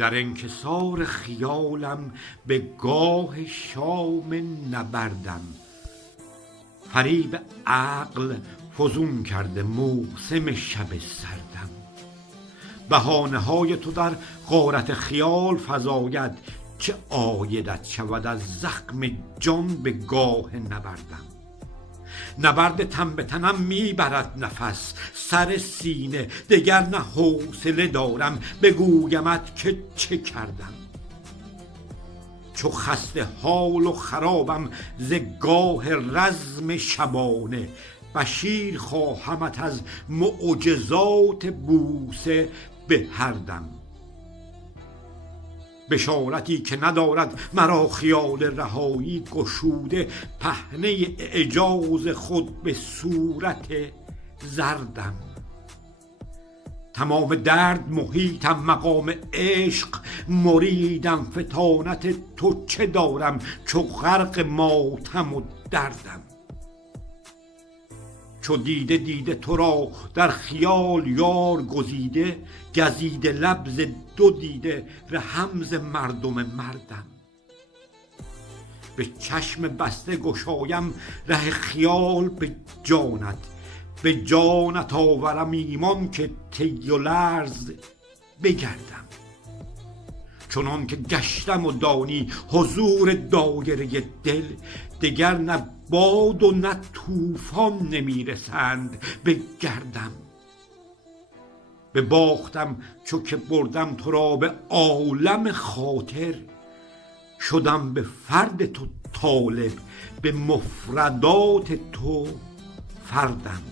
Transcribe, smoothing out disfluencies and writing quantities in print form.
در انکسار خیالم به گاه شام نبردم، فریب عقل فزون کرده موسم شب سردم. بهانه های تو در غارت خیال فزاید، چه عایدت شود از زخم جان به گاه نبردم. نبرد تن به تنم میبرد نفس سر سینه، دگر نه حوصله دارم بگویمت که چه کردم. چو خسته حال و خرابم ز گاه رزم شبانه، بشیر خواهمت از معجزات بوسه به هر دم. بشارتی که ندارد مرا خیال رهایی، گشوده پهنه اعجاز خود به صورت زردم. تمام درد محیطم مقام عشق مریدم، فطانت تو چه دارم چو غرق ماتم و دردم. چو دیده دیده تو را در خیال یار گزیده، گزیده لب ز دو دیده رهم ز مردم مردم. به چشم بسته گشایم ره خیال به جانت، به جانت آورم ایمان که طی و لرز بگردم. چنان که گشتم و دانی حضور دایره دل، دگر نه باد و نه طوفان نمیرسند به گردم. به باختم چو که بردم تو را به عالم خاطر، شدم به فرد تو طالب به مفردات تو فردم.